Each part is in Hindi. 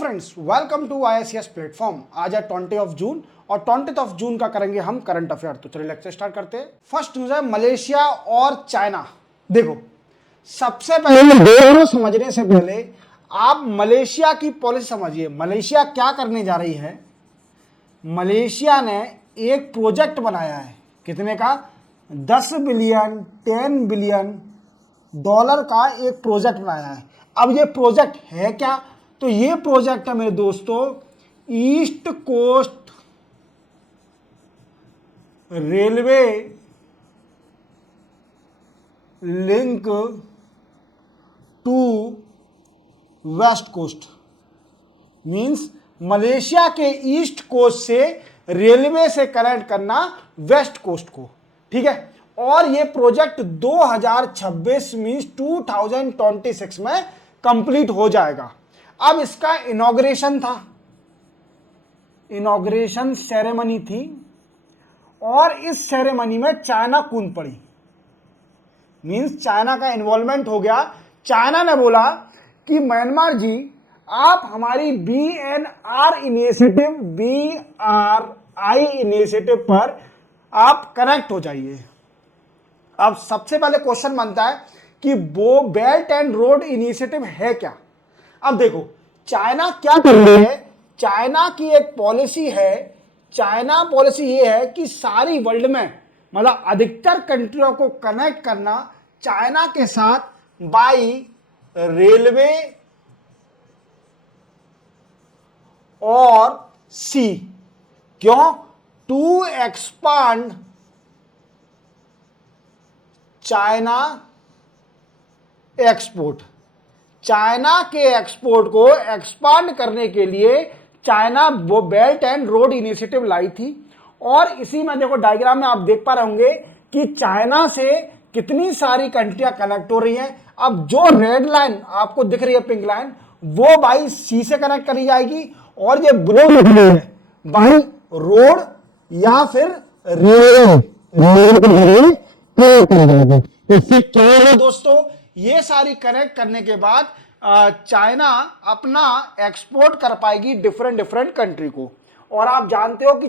Friends, welcome to ISCS platform. आज है 20 जून और 20 जून का करेंगे हम करंट अफेयर। तो चलिए लेक्चर स्टार्ट करते हैं। फर्स्ट न्यूज है मलेशिया और चाइना। देखो, सबसे पहले दोनों समझने से पहले आप मलेशिया की पॉलिसी समझिए। मलेशिया क्या करने जा रही है? मलेशिया ने एक प्रोजेक्ट बनाया है, कितने का? 10 बिलियन 10 बिलियन डॉलर का एक प्रोजेक्ट बनाया है। अब ये प्रोजेक्ट है क्या? तो ये प्रोजेक्ट है मेरे दोस्तों, east coast railway link to west coast. Means Malaysia के ईस्ट कोस्ट से रेलवे से कनेक्ट करना वेस्ट कोस्ट को, ठीक है। और ये प्रोजेक्ट 2026 मींस 2026 में कंप्लीट हो जाएगा। अब इसका इनॉग्रेशन था, इनॉग्रेशन सेरेमनी थी और इस सेरेमनी में चाइना कूद पड़ी। मींस चाइना का इन्वॉल्वमेंट हो गया। चाइना ने बोला कि म्यांमार जी, आप हमारी BNR इनिशिएटिव, BRI इनिशिएटिव पर आप कनेक्ट हो जाइए। अब सबसे पहले क्वेश्चन बनता है कि वो बेल्ट एंड रोड इनिशिएटिव है क्या? अब देखो, चाइना क्या कर रही है। चाइना की एक पॉलिसी है, चाइना पॉलिसी ये है कि सारी वर्ल्ड में मतलब अधिकतर कंट्रियों को कनेक्ट करना चाइना के साथ बाई रेलवे और सी। क्यों? To expand China export. China के एक्सपोर्ट को एक्सपांड करने के लिए चाइना वो बेल्ट एंड रोड इनिशिएटिव लाई थी। और इसी में देखो, डायग्राम में आप देख पा रहे होंगे कि चाइना से कितनी सारी कंट्रियां कनेक्ट हो रही हैं। अब जो रेड लाइन आपको दिख रही है, पिंक लाइन, वो बाई सी से कनेक्ट करी जाएगी और ये ब्लू दिख रही है बाई रोड या फिर रेलवे। इससे क्या होगा दोस्तों, ये सारी कनेक्ट करने के बाद चाइना अपना एक्सपोर्ट कर पाएगी डिफरेंट कंट्री को। और आप जानते हो कि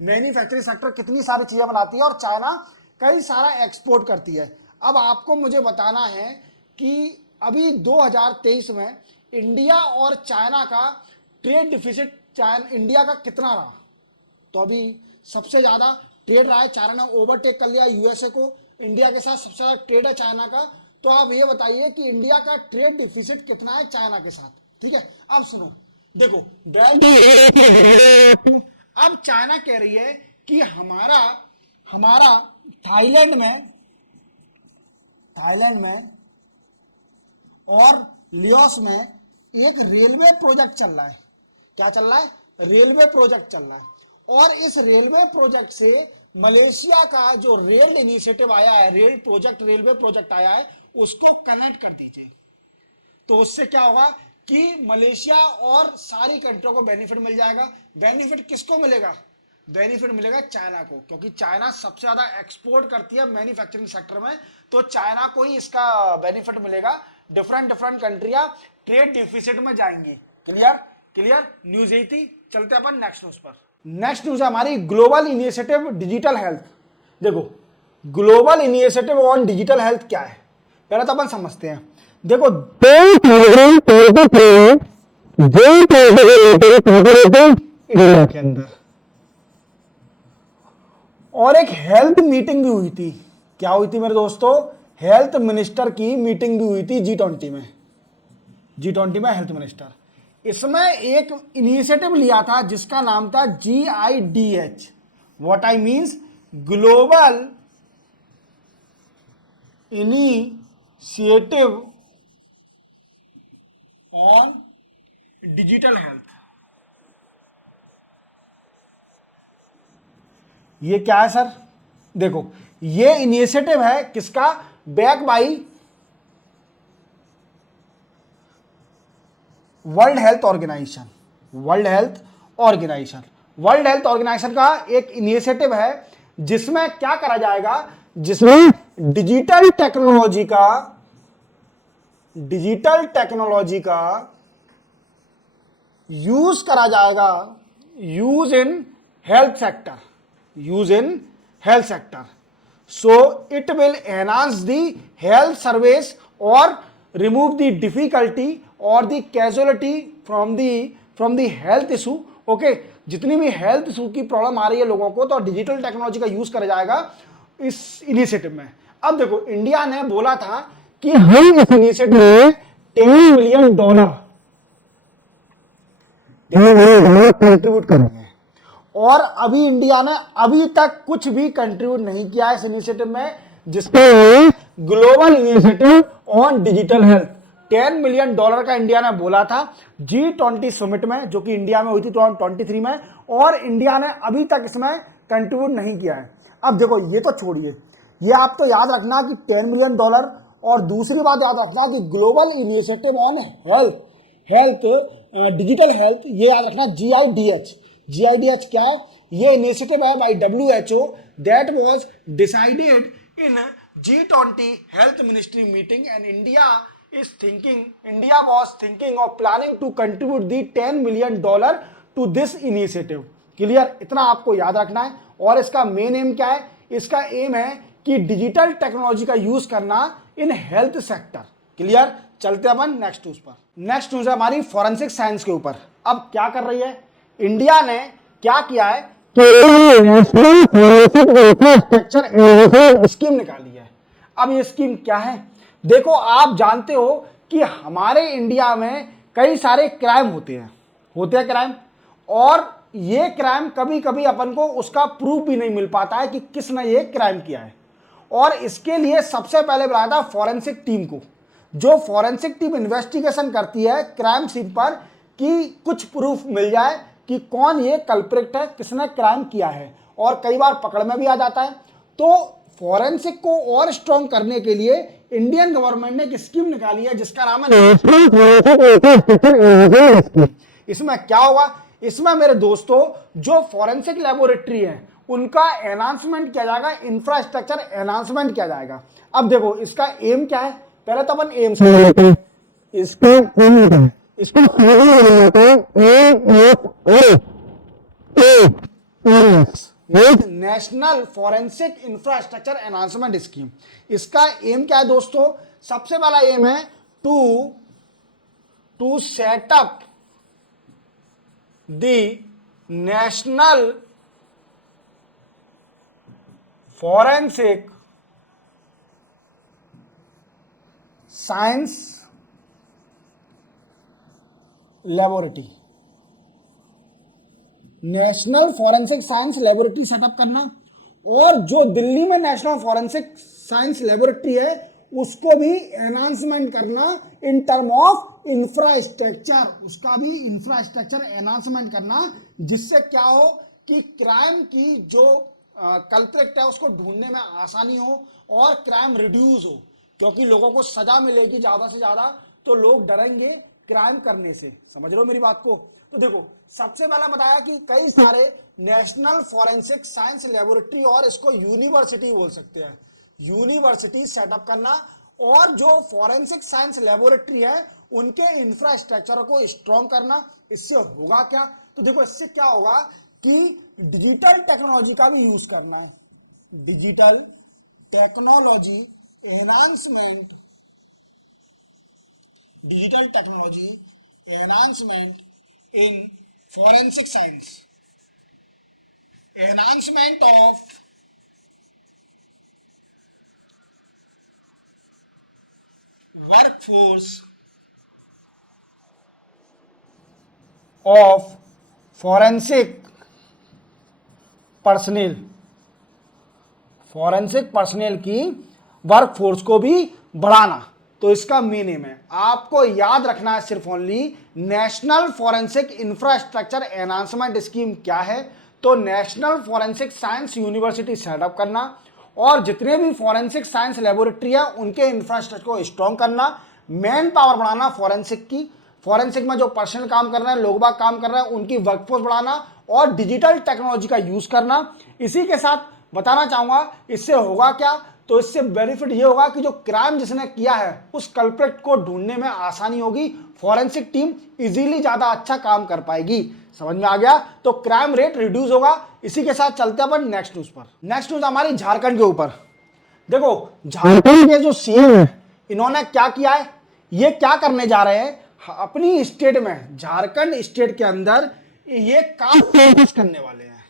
मैन्युफैक्चरिंग सेक्टर कितनी सारी चीजें बनाती है और चाइना कई सारा एक्सपोर्ट करती है। अब आपको मुझे बताना है कि अभी 2023 में इंडिया और चाइना का ट्रेड डिफिसिट इंडिया का कितना रहा? तो अभी सबसे ज्यादा ट्रेड रहा है, चाइना ने ओवरटेक कर लिया यूएसए को। इंडिया के साथ सबसे ज्यादा ट्रेड है चाइना का। तो आप ये बताइए कि इंडिया का ट्रेड डिफिसिट कितना है चाइना के साथ, ठीक है। अब सुनो, देखो बेल्ट, अब चाइना कह रही है कि हमारा थाईलैंड में और लियोस में एक रेलवे प्रोजेक्ट चल रहा है। क्या चल रहा है? रेलवे प्रोजेक्ट चल रहा है। और इस रेलवे प्रोजेक्ट से मलेशिया का जो रेल इनिशिएटिव आया है, रेलवे प्रोजेक्ट आया है, उसको कनेक्ट कर दीजिए। तो उससे क्या होगा कि मलेशिया और सारी कंट्रियों को बेनिफिट मिल जाएगा। बेनिफिट किसको मिलेगा? बेनिफिट मिलेगा चाइना को, क्योंकि चाइना सबसे ज्यादा एक्सपोर्ट करती है मैन्युफैक्चरिंग सेक्टर में। तो चाइना को ही इसका बेनिफिट मिलेगा। डिफरेंट कंट्रियां ट्रेड डिफिसिट में जाएंगी। क्लियर न्यूज यही थी। चलते अपन नेक्स्ट न्यूज पर। नेक्स्ट न्यूज है हमारी ग्लोबल इनिशिएटिव डिजिटल हेल्थ। देखो, global initiative on digital health क्या है, पहले तो अपन समझते हैं। देखो, इंडिया के अंदर और एक हेल्थ मीटिंग भी हुई थी। क्या हुई थी मेरे दोस्तों? हेल्थ मिनिस्टर की मीटिंग भी हुई थी G20 में। G20 में हेल्थ मिनिस्टर, इसमें एक इनिशिएटिव लिया था जिसका नाम था GIDH। What I means global initiative on digital health. ये क्या है सर? देखो, ये इनिशिएटिव है किसका? Back by world health organisation का एक इनिशिएटिव है जिसमें क्या करा जाएगा, जिसमें डिजिटल टेक्नोलॉजी का यूज करा जाएगा, use in health sector, so it will enhance the health service और रिमूव द डिफिकल्टी और the casualty from the health issue. Okay, जितनी भी हेल्थ इशू की प्रॉब्लम आ रही है लोगों को, तो डिजिटल टेक्नोलॉजी का यूज करा जाएगा इस इनिशिएटिव में। अब देखो, इंडिया ने बोला था कि हम इस इनिशिएटिव में $10 मिलियन कंट्रीब्यूट करेंगे, और अभी इंडिया ने अभी तक कुछ भी कंट्रीब्यूट नहीं किया इस इनिशिएटिव में, जिसके global initiative on digital health. $10 million का इंडिया ने बोला था G20 समिट में, जो कि इंडिया में हुई थी 2023 में, और इंडिया ने अभी तक इसमें कंट्रीब्यूट नहीं किया है। अब देखो, ये तो छोड़िए, ये आप तो याद रखना कि $10 मिलियन, और दूसरी बात याद रखना कि global initiative on health digital health, ये याद रखना GIDH क्या है? ये इनिशिएटिव है by WHO that was decided in G20 health ministry meeting, and India was thinking of planning to contribute the $10 million to this initiative. Clear? इतना आपको याद रखना है। और इसका मेन एम क्या है? इसका एम है कि डिजिटल टेक्नोलॉजी का यूज करना इन हेल्थ सेक्टर। क्लियर? चलते अपन नेक्स्ट न्यूज पर। नेक्स्ट न्यूज है हमारी फॉरेंसिक साइंस के ऊपर। अब क्या कर रही है इंडिया ने, क्या किया है कि नेशनल फॉरेंसिक इंफ्रास्ट्रक्चर स्कीम निकाली है। अब ये स्कीम क्या है? देखो, आप जानते हो कि हमारे इंडिया में कई सारे क्राइम होते हैं क्राइम, और ये क्राइम कभी कभी अपन को उसका प्रूफ भी नहीं मिल पाता है कि किसने ये क्राइम किया है। और इसके लिए सबसे पहले बुलाया था फॉरेंसिक टीम को, जो फॉरेंसिक टीम इन्वेस्टिगेशन करती है क्राइम सीन पर, कि कुछ प्रूफ मिल जाए कि कौन ये कल्प्रिट है, किसने क्राइम किया है, और कई बार पकड़ में भी आ जाता है। तो फॉरेंसिक को और स्ट्रॉन्ग करने के लिए इंडियन गवर्नमेंट ने एक स्कीम निकाली है जिसका नाम है नेशनल फॉरेंसिक इंफ्रास्ट्रक्चर स्कीम। इसमें क्या होगा? इसमें मेरे दोस्तों, जो फॉरेंसिक लेबोरेटरी है उनका एनहांसमेंट किया जाएगा, इंफ्रास्ट्रक्चर एनहांसमेंट किया जाएगा। अब देखो, इसका एम क्या है? पहले तो अपन एम समझ लेते हैं। इसका एम क्या है? इसको national forensic infrastructure enhancement scheme. इसका एम क्या है दोस्तों? सबसे पहला एम है to set up the national forensic science laboratory. National forensic science laboratory setup करना, और जो दिल्ली में नेशनल फॉरेंसिक साइंस लेबोरेटरी है उसको भी एनहांसमेंट करना इन टर्म ऑफ इंफ्रास्ट्रक्चर, उसका भी इंफ्रास्ट्रक्चर एनहांसमेंट करना, जिससे क्या हो कि क्राइम की जो कल्प्रिट है उसको ढूंढने में आसानी हो और क्राइम रिड्यूस हो, क्योंकि लोगों को सजा मिलेगी ज़्यादा से ज़्यादा, तो लोग डरेंगे क्राइम करने से। समझ रहे हो मेरी बात को? तो देखो, सबसे पहला बताया कि कई सारे नेशनल फॉरेंसिक साइंस लेबोरेटरी, और इसको यूनिवर्सिटी बोल सकते हैं, यूनिवर्सिटी सेटअप करना, और जो फॉरेंसिक साइंस लेबोरेटरी है उनके इंफ्रास्ट्रक्चर को स्ट्रॉन्ग करना। इससे होगा क्या? तो देखो, इससे क्या होगा कि डिजिटल टेक्नोलॉजी का भी यूज करना है, digital technology enhancement, digital technology enhancement in forensic science, enhancement of workforce of forensic personal, forensic personal की वर्कफोर्स को भी बढ़ाना। तो इसका मीनिंग है, आपको याद रखना है सिर्फ only national forensic infrastructure enhancement scheme क्या है। तो national forensic science university setup करना, और जितने भी फॉरेंसिक साइंस लेबोरेटरी है उनके इंफ्रास्ट्रक्चर को स्ट्रॉन्ग करना, मैन पावर बढ़ाना फॉरेंसिक की, फॉरेंसिक में जो पर्सनल काम कर रहे हैं, लोग बाग काम कर रहे हैं, उनकी वर्कफोर्स बढ़ाना, और डिजिटल टेक्नोलॉजी का यूज करना। इसी के साथ बताना चाहूंगा इससे होगा क्या। तो इससे बेनिफिट ये होगा कि जो क्राइम जिसने किया है उस कल्प्रिट को ढूंढने में आसानी होगी, फॉरेंसिक टीम इजीली ज्यादा अच्छा काम कर पाएगी। समझ में आ गया। तो क्राइम रेट रिड्यूस होगा। इसी के साथ चलते हैं अपन नेक्स्ट न्यूज पर। नेक्स्ट न्यूज हमारी झारखंड के ऊपर। देखो झारखंड के जो सीएम है इन्होंने क्या किया है, ये क्या करने जा रहे हैं अपनी स्टेट में, झारखंड स्टेट के अंदर ये कास्ट सेंसस करने वाले हैं।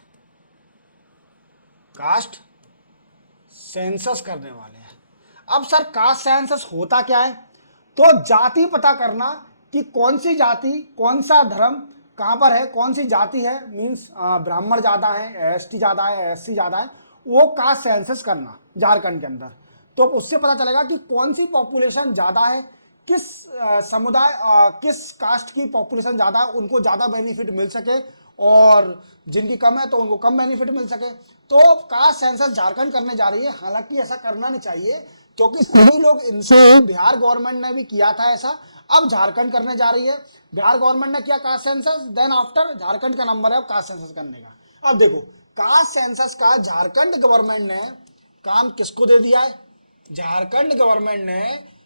कास्ट सेंसस करने वाले हैं। अब सर कास्ट सेंसस होता क्या है, तो जाति पता करना कि कौन सी जाति कौन सा धर्म कहां पर है, कौन सी जाति है, मींस ब्राह्मण ज्यादा है, एसटी ज्यादा है, एससी ज्यादा है, वो कास्ट सेंसस करना झारखंड के अंदर। तो उससे पता चलेगा कि कौन सी पॉपुलेशन ज्यादा है, किस समुदाय किस कास्ट की पॉपुलेशन ज्यादा है उनको ज्यादा बेनिफिट मिल सके, और जिनकी कम है तो उनको कम बेनिफिट मिल सके। तो कास्ट सेंसस झारखंड करने जा रही है। हालांकि ऐसा करना नहीं चाहिए क्योंकि सभी लोग इनसे, बिहार गवर्नमेंट ने भी किया था ऐसा, अब झारखंड करने जा रही है। बिहार गवर्नमेंट ने किया caste census, then after Jharkhand का नंबर है अब कास्ट सेंसस करने का। अब देखो कास्ट सेंसस का झारखंड गवर्नमेंट ने काम किसको दे दिया है, झारखंड गवर्नमेंट ने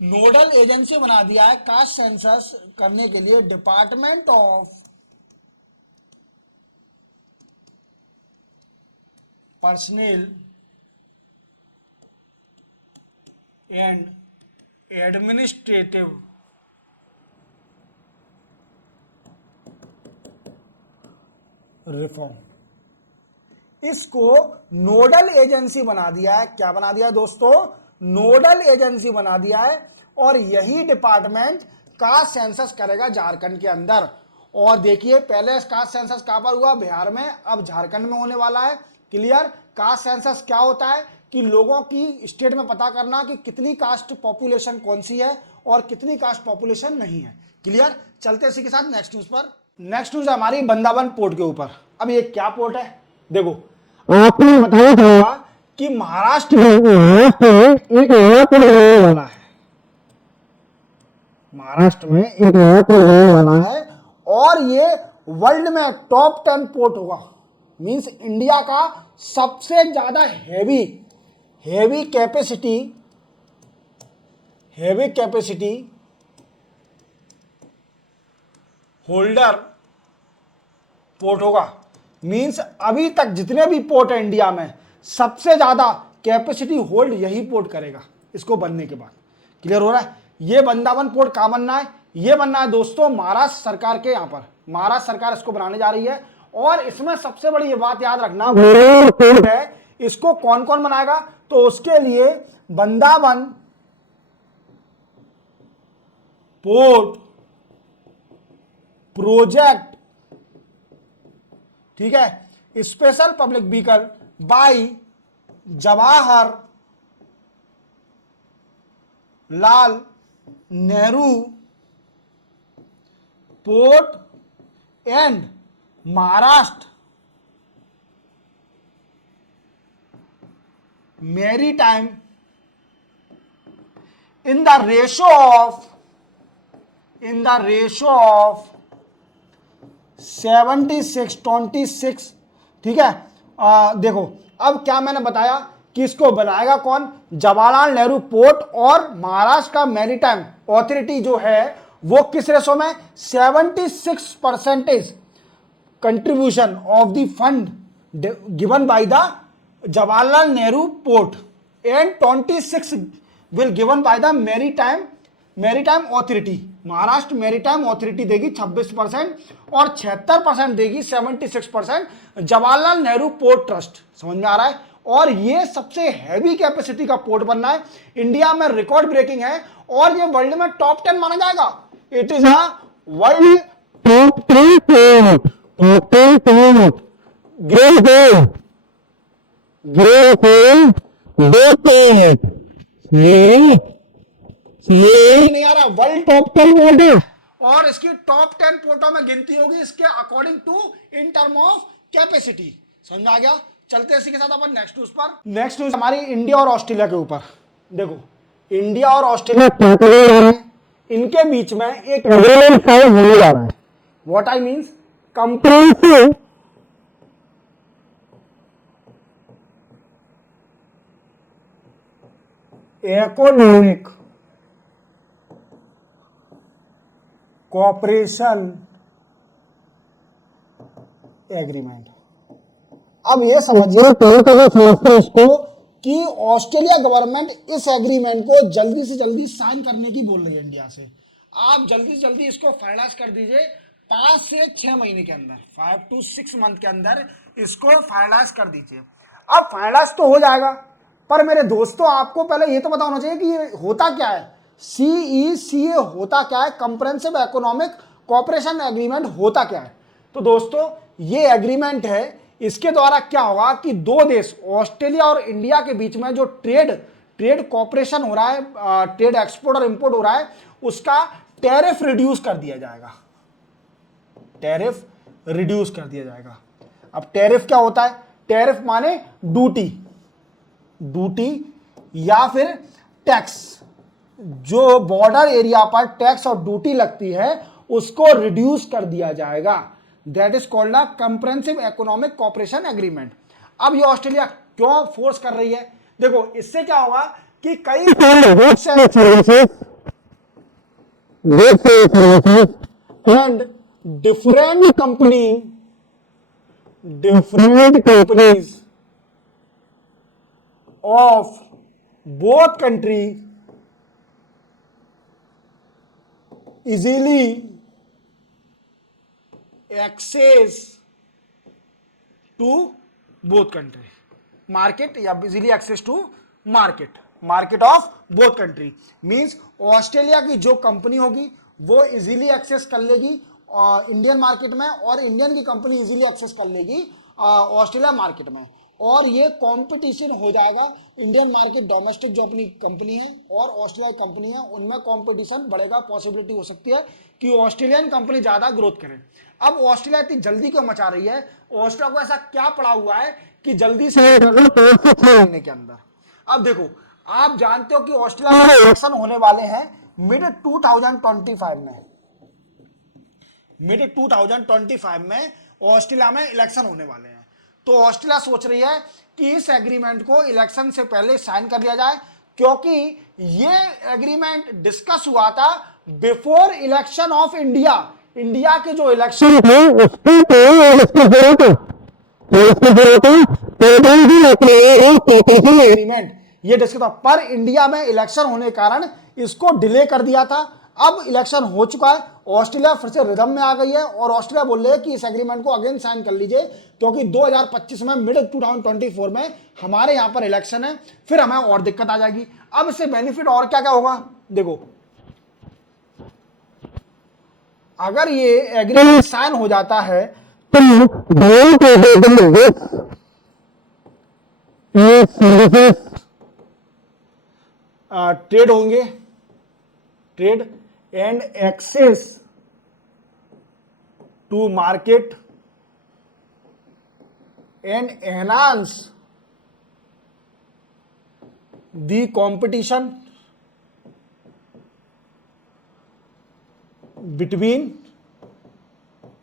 नोडल एजेंसी बना दिया है कास्ट सेंसस करने के लिए, department of personal and administrative reform. इसको नोडल एजेंसी बना दिया है। क्या बना दिया है दोस्तों, नोडल एजेंसी बना दिया है, और यही डिपार्टमेंट कास्ट सेंसस करेगा झारखंड के अंदर। और देखिए पहले कास्ट सेंसस कहां पर हुआ, बिहार में, अब झारखंड में होने वाला है। क्लियर। कास्ट सेंसस क्या होता है कि लोगों की स्टेट में पता करना कि कितनी कास्ट पॉपुलेशन कौन सी है और कितनी कास्ट पॉपुलेशन नहीं है। क्लियर। चलते इसी के साथ नेक्स्ट न्यूज पर। नेक्स्ट न्यूज हमारी बंदावन पोर्ट के ऊपर। अब ये क्या पोर्ट है, देखो आपको बताया था कि महाराष्ट्र में एक नया पोर्ट होने वाला है, महाराष्ट्र में एक नया पोर्ट होने वाला है, और ये वर्ल्ड में टॉप 10 पोर्ट होगा। मींस इंडिया का सबसे ज्यादा हैवी कैपेसिटी होल्डर पोर्ट होगा। मींस अभी तक जितने भी पोर्ट है इंडिया में सबसे ज्यादा कैपेसिटी होल्ड यही पोर्ट करेगा इसको बनने के बाद। क्लियर हो रहा है। ये बंदावन पोर्ट कहां बनना है, ये बनना है दोस्तों महाराष्ट्र सरकार के, यहां पर महाराष्ट्र सरकार इसको बनाने जा रही है। और इसमें सबसे बड़ी ये बात याद रखना, पोर्ट है इसको कौन कौन बनाएगा, तो उसके लिए बंदावन पोर्ट प्रोजेक्ट, ठीक है, special public vehicle by Jawahar Lal Nehru port and Maharashtra maritime in the ratio of 76-26। ठीक है। देखो अब क्या मैंने बताया कि इसको बनाएगा कौन, जवाहरलाल नेहरू पोर्ट, और महाराष्ट्र का मैरीटाइम अथॉरिटी जो है वो किस रेशो में, 76% contribution of the fund given by the Jawaharlal Nehru port and 26 will given by the maritime authority. Maharashtra maritime authority देगी 26% और 76% देगी 76% जवाहरलाल नेहरू पोर्ट ट्रस्ट। समझ में आ रहा है। और ये सबसे हैवी कैपेसिटी का पोर्ट बनना है, इंडिया में रिकॉर्ड ब्रेकिंग है, और ये वर्ल्ड में टॉप 10 माना जाएगा। It is a world top 10 port, नहीं आ रहा, वर्ल्ड टॉप 10 पोर्ट है, और इसकी टॉप 10 पोर्टों में गिनती होगी इसके according to in term of capacity. समझ में आ गया। चलते हैं इसी के साथ अपन नेक्स्ट न्यूज पर। नेक्स्ट न्यूज हमारी इंडिया और ऑस्ट्रेलिया के ऊपर। देखो इंडिया और ऑस्ट्रेलिया क्या करने जा रहे हैं, इनके बीच में एक एग्रीमेंट साइन होने जा रहा है। What I means, comprehensive economic cooperation agreement. अब ये समझिए इसको कि ऑस्ट्रेलिया गवर्नमेंट इस एग्रीमेंट को जल्दी से जल्दी साइन करने की बोल रही है इंडिया से। आप जल्दी से जल्दी इसको फाइनलाइज कर दीजिए 5 से 6 महीने के अंदर, 5 to 6 मंथ के अंदर इसको फाइनलाइज कर दीजिए। अब फाइनलाइज तो हो जाएगा, पर मेरे दोस्तों आपको पहले ये तो पता होना चाहिए कि ये होता क्या है। CECA होता क्या है, कंप्रेहेंसिव इकोनॉमिक कोऑपरेशन एग्रीमेंट होता क्या है। तो दोस्तों ये एग्रीमेंट है, इसके द्वारा क्या होगा कि दो देश ऑस्ट्रेलिया और इंडिया के बीच में जो ट्रेड कोऑपरेशन हो रहा है, ट्रेड एक्सपोर्ट और इंपोर्ट हो रहा है, उसका टैरिफ रिड्यूस कर दिया जाएगा। टैरिफ रिड्यूस कर दिया जाएगा। अब टैरिफ क्या होता है? टैरिफ माने ड्यूटी या फिर टैक्स। जो बॉर्डर एरिया पर टैक्स और ड्यूटी लगती है उसको रिड्यूस कर दिया जाएगा। That is called a comprehensive economic cooperation agreement. अब ये ऑस्ट्रेलिया क्यों फोर्स कर रही है? देखो इससे क्या होगा कि कई and different companies of both country easily access to both country market या easily access to market of both country. Means Australia की जो कंपनी होगी वो इजीली एक्सेस कर लेगी इंडियन मार्केट में, और इंडियन की कंपनी इजीली एक्सेस कर लेगी ऑस्ट्रेलिया मार्केट में, और ये कंपटीशन हो जाएगा। इंडियन मार्केट डोमेस्टिक जो अपनी कंपनी है और ऑस्ट्रेलिया की कंपनी है उनमें कंपटीशन बढ़ेगा। पॉसिबिलिटी हो सकती है कि ऑस्ट्रेलियन कंपनी ज्यादा ग्रोथ करे। अब ऑस्ट्रेलिया इतनी जल्दी क्यों मचा रही है? ऑस्ट्रेलिया को ऐसा क्या पड़ा हुआ है कि जल्दी से महीने के अंदर? अब देखो आप जानते हो कि ऑस्ट्रेलिया में इलेक्शन होने वाले हैं मिड 2025 में ऑस्ट्रेलिया में इलेक्शन होने वाले हैं। तो ऑस्ट्रेलिया सोच रही है कि इस एग्रीमेंट को इलेक्शन से पहले साइन कर लिया जाए, क्योंकि ये एग्रीमेंट डिस्कस हुआ था बिफोर इलेक्शन ऑफ इंडिया के जो इलेक्शन एग्रीमेंट ये डिस्कस था, पर इंडिया में इलेक्शन होने के कारण इसको डिले कर दिया था। अब इलेक्शन हो चुका है, ऑस्ट्रेलिया फिर से रिदम में आ गई है और ऑस्ट्रेलिया बोल रहे हैं कि इस एग्रीमेंट को अगेन साइन कर लीजिए, क्योंकि 2025 में मिड 2024 में हमारे यहां पर इलेक्शन है, फिर हमें और दिक्कत आ जाएगी। अब इससे बेनिफिट और क्या क्या होगा? देखो अगर ये एग्रीमेंट साइन हो जाता है तो ट्रेड होंगे, trade and access to market and enhance the competition between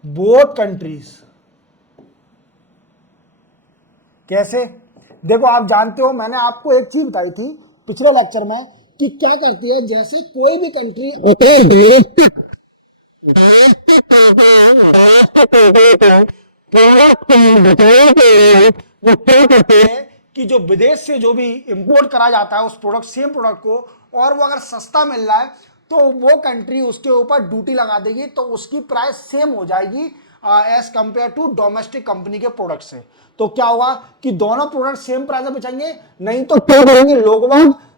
both countries. कैसे? देखो आप जानते हो, मैंने आपको एक चीज बताई थी पिछले लेक्चर में कि क्या करती है, जैसे कोई भी कंट्री वो क्या करती है कि जो विदेश से जो भी इंपोर्ट करा जाता है उस प्रोडक्ट, सेम प्रोडक्ट को, और वो अगर सस्ता मिल रहा है तो वो कंट्री उसके ऊपर ड्यूटी लगा देगी, तो उसकी प्राइस सेम हो जाएगी as compare to domestic company के प्रोडक्ट से। तो क्या होगा कि दोनों प्रोडक्ट सेम प्राइस में बेचेंगे, नहीं तो क्या करेंगे लोग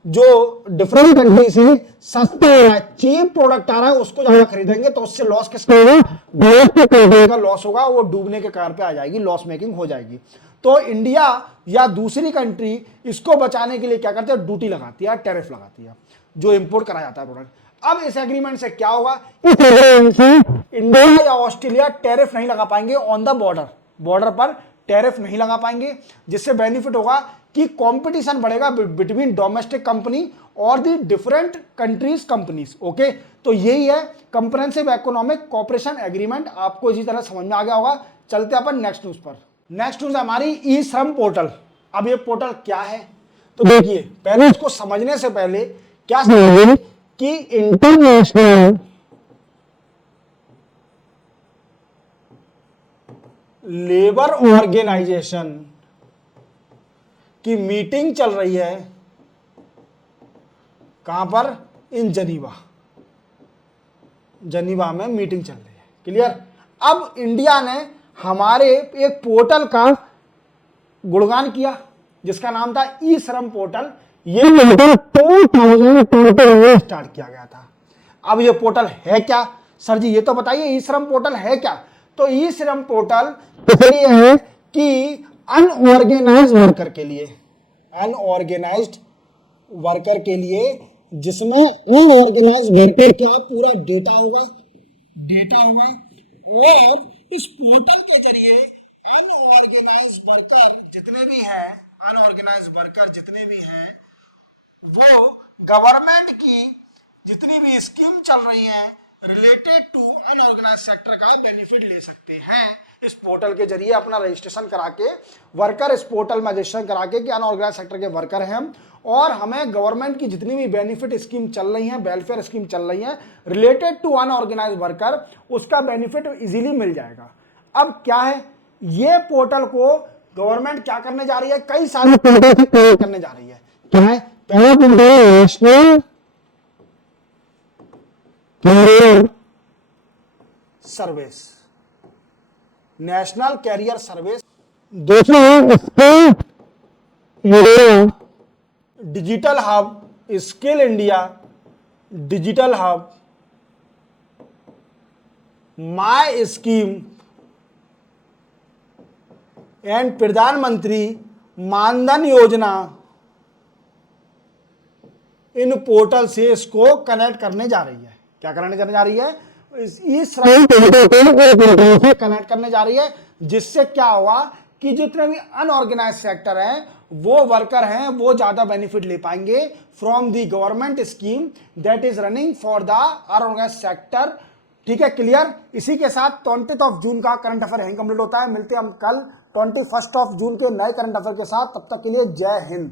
जो डिफरेंट कंट्री से सस्ता आ रहा है, चीप प्रोडक्ट आ रहा है, उसको ज्यादा खरीदेंगे, तो उससे लॉस किसका होगा? लॉस होगा, वो डूबने के कार पे आ जाएगी, लॉस मेकिंग हो जाएगी। तो इंडिया या दूसरी कंट्री इसको बचाने के लिए क्या करती है? ड्यूटी लगाती है, टैरिफ लगाती है जो इंपोर्ट करा जाता है प्रोडक्ट। अब इस एग्रीमेंट से क्या होगा? इस एग्रीमेंट से इंडिया या ऑस्ट्रेलिया टैरिफ नहीं लगा पाएंगे ऑन द बॉर्डर पर टैरिफ नहीं लगा पाएंगे, जिससे बेनिफिट होगा कि कंपटीशन बढ़ेगा बिटवीन डोमेस्टिक कंपनी और the different countries companies. Okay, तो यही है कंप्रेहेंसिव इकोनॉमिक कोऑपरेशन एग्रीमेंट। आपको इसी तरह समझ में आ गया होगा। चलते अपन नेक्स्ट न्यूज पर। नेक्स्ट न्यूज हमारी ई श्रम पोर्टल। अब ये पोर्टल क्या है? तो देखिए पहले इसको समझने से पहले क्या समझिए कि इंटरनेशनल लेबर ऑर्गेनाइजेशन की मीटिंग चल रही है कहां पर, इन जनीवा, जनीवा में मीटिंग चल रही है। क्लियर। अब इंडिया ने हमारे एक पोर्टल का गुणगान किया जिसका नाम था ई श्रम पोर्टल। ये पोर्टल 2020 में स्टार्ट किया गया था। अब ये पोर्टल है क्या सर जी, ये तो बताइए ई श्रम पोर्टल है क्या। तो ई श्रम पोर्टल इसलिए है कि अनऑर्गेनाइज्ड वर्कर के लिए, अनऑर्गेनाइज्ड वर्कर के लिए, जिसमें अनऑर्गेनाइज्ड वर्कर का पूरा डेटा होगा और इस पोर्टल के जरिए अनऑर्गेनाइज्ड वर्कर जितने भी हैं वो गवर्नमेंट की जितनी भी स्कीम चल रही हैं रिलेटेड टू अनऑर्गेनाइज्ड सेक्टर का बेनिफिट ले सकते हैं इस पोर्टल के जरिए। अपना रजिस्ट्रेशन करा के वर्कर इस पोर्टल में रजिस्ट्रेशन करा के कि अनऑर्गेनाइज्ड सेक्टर के वर्कर हैं हम, और हमें गवर्नमेंट की जितनी भी बेनिफिट स्कीम चल रही हैं, वेलफेयर स्कीम चल रही हैं रिलेटेड टू अनऑर्गेनाइज्ड वर्कर, उसका बेनिफिट इजीली मिल जाएगा। अब क्या है, ये पोर्टल को गवर्नमेंट क्या करने जा रही है, कई सारे पोर्टल से कनेक्ट करने जा रही है। क्या है, पहला portal national career service, national career service. दूसरा है skill India digital hub, skill India digital hub, my scheme and प्रधानमंत्री मानधन योजना। इन पोर्टल से इसको कनेक्ट करने जा रही है। क्या करने जा रही है, इस पोर्टल से कनेक्ट करने जा रही है, जिससे क्या होगा कि जितने भी अनऑर्गेनाइज्ड सेक्टर हैं वो वर्कर हैं वो ज्यादा बेनिफिट ले पाएंगे from the government scheme that is running for the unorganised sector. ठीक है, क्लियर। इसी के साथ 20 जून का करंट अफेयर यहीं कंप्लीट होता है। मिलते हैं हम कल 21 जून के नए करंट अफेयर के साथ। तब तक के लिए जय हिंद।